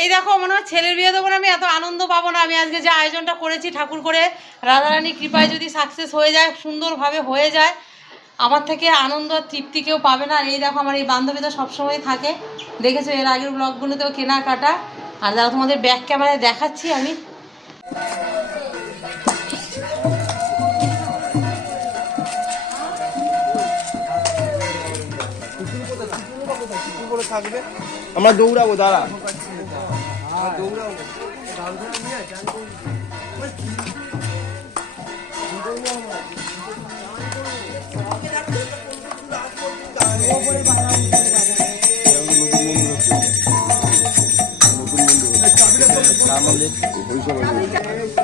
এই দেখো, মনে হয় ছেলের বিয়ে দেবো আমি এত আনন্দ পাবো না। আমি আজকে যে আয়োজনটা করেছি ঠাকুর করে, রাধারানী কৃপায় যদি সাকসেস হয়ে যায়, সুন্দরভাবে হয়ে যায়, আমার থেকে আনন্দ আর তৃপ্তি কেউ পাবে না। আর এই দেখো, আমার এই বান্ধবীটা সবসময় থাকে। দেখেছ, এর আগের ব্লগগুলোতেও কেনাকাটা। আর যারা তোমাদের ব্যাক ক্যামেরায় দেখাচ্ছি আমি। আমরা দৌড়াবো, দাঁড়া। Đúng đâu. Cảm thấy nhé, chẳng cũng. Mất chí. Chúng tôi nhau mà. Hãy subscribe cho kênh Ghiền Mì Gõ Để không bỏ lỡ những video hấp dẫn Kamal Kamal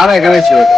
I like.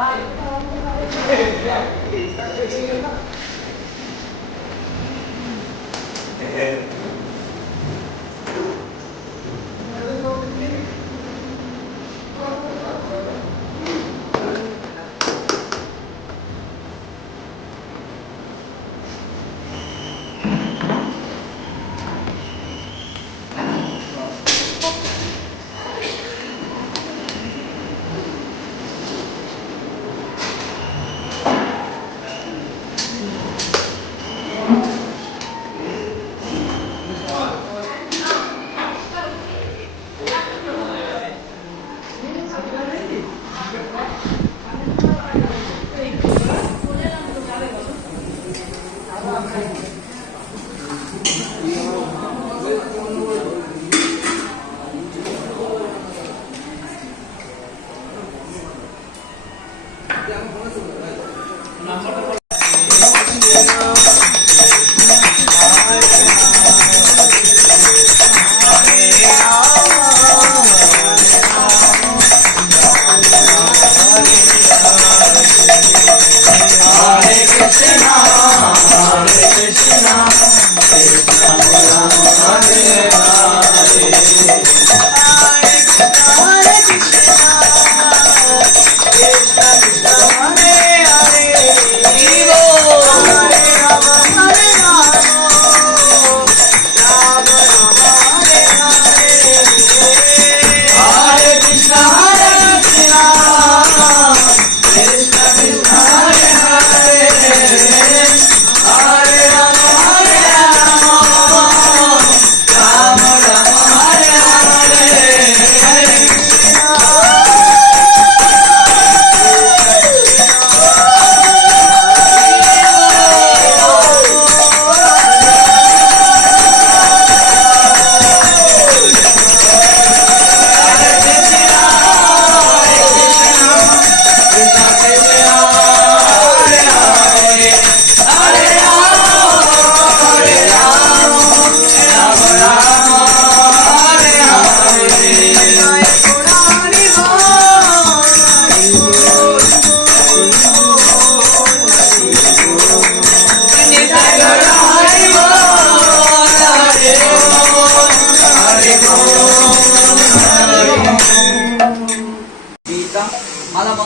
Bye. Amém.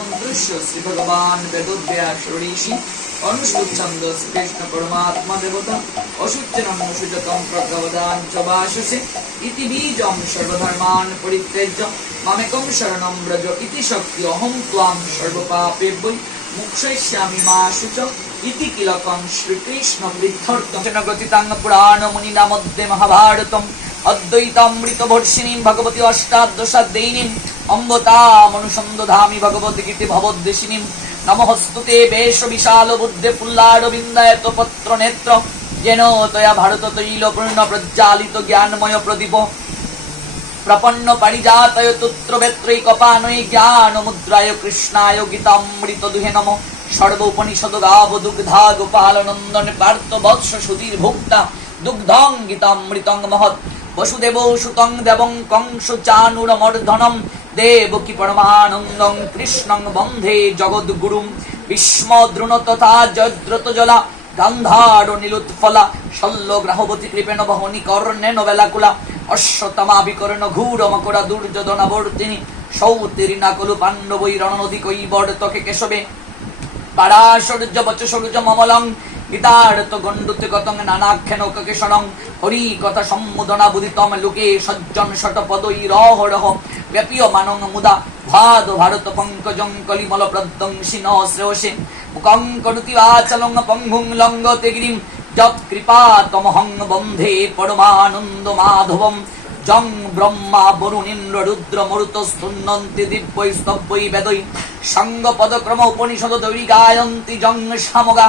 मालामन्त्रुष्य Shri भगवान वेदोद्व्यास ऋषि अनुष्ठुच्छन्द श्रीकृष्ण परमात्मा देवता अशुच्चनम सुजतम प्रगवदान च वाससे इति बीजं सर्वधर्मान् परित्यज्य मामेकं शरणं व्रज इति शक्ति अहं त्वां सर्वपापेभ्यो मुक्षयिष्यामि मा शुच इति किलकं श्रीकृष्णं विद्धर्थं गतिताङ्ग पुराणमुनिना मध्ये অদ্বৈতামৃত ভর্ষিণীম ভগবতী অষ্টাদশাদ্দৈনীম অঙ্গতাম অনুসন্দধামি ভগবতী গীতি ভবদ্দেশিনীম। নমহস্তুতে বেশ বিশাল বুদ্ধে ফুল্লারবিন্দায়ত পত্র নেত্র। যেন তয়া ভারত তৈল পূর্ণ প্রজ্জালিত জ্ঞানময় প্রদীপ। প্রপন্ন পারিজাতয় তুত্রবেত্রৈ কপানৈ জ্ঞান মুদ্রায় কৃষ্ণায় গীতামৃত দুহে নম। সর্বোপনিষদ গাব দুগ্ধা গোপাল নন্দন পার্থ বৎস সুধীর ভুক্তা দুগ্ধং গীতামৃতং মহৎ। বসুদেব সুতং দেবং কংস মর্ধনম দেবকী পরমানন্দং কৃষ্ণং বন্ধে জগদ্গুরুম। ভীষ্ম দ্রুণ তথা জয়দ্রত জলা গান্ধার নীলুৎফলা শল্য গ্রাহবতী কৃপেণ বহনি কর্ণেন বেলাকুলা অশ্বতমা বিকর্ণ ঘূর মকরা দুর্যোধনাবর্তিনী সৌতেরিনা কলু পাণ্ডবৈ রণনদী কৈবর্তকে কেশবে। পারাশৌর্য বচসৌর্য মমলং তমহং বন্ধে পরমানন্দ মাধবম। জং ব্রহ্মা রুদ্র মরুত সঙ্গ পদক্রম উপনিষদ জং সামগা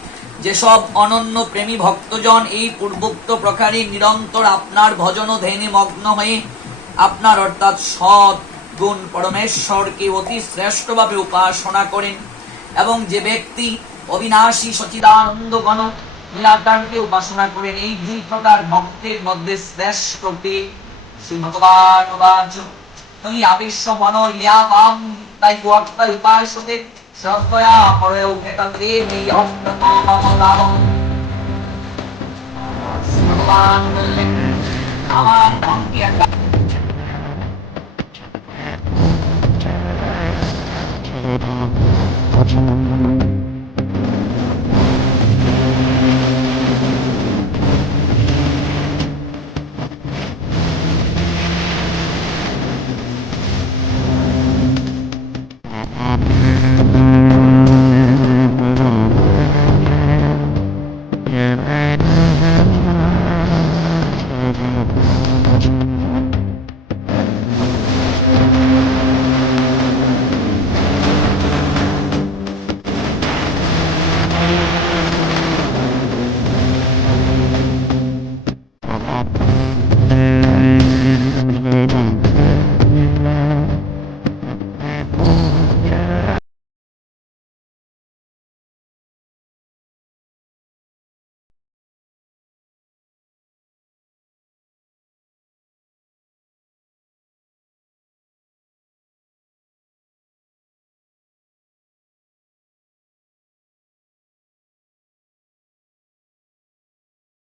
যেসব অনন্য প্রেমী ভক্তজন এই পূর্বোক্ত প্রকারে নিরন্তর আপনার ভজন ও ধ্যানে মগ্ন হয়ে আপনার অর্থাৎ সৎ গুণ পরমেশ্বরকে অতি শ্রেষ্ঠভাবে উপাসনা করেন এবং যে ব্যক্তি অবিনাশী সচিদানন্দ গণ নিরাকারকে উপাসনা করেন, এই দুই প্রকার ভক্তের মধ্যে শ্রেষ্ঠটি শ্রী ভগবান তুমি আবিশ্ব মন ইয়ামাম তাই ওয়াক্তা উপাসতে Sasvaya Pareo Ketandini Yamnatamadam Srivan Naman Bhaktiya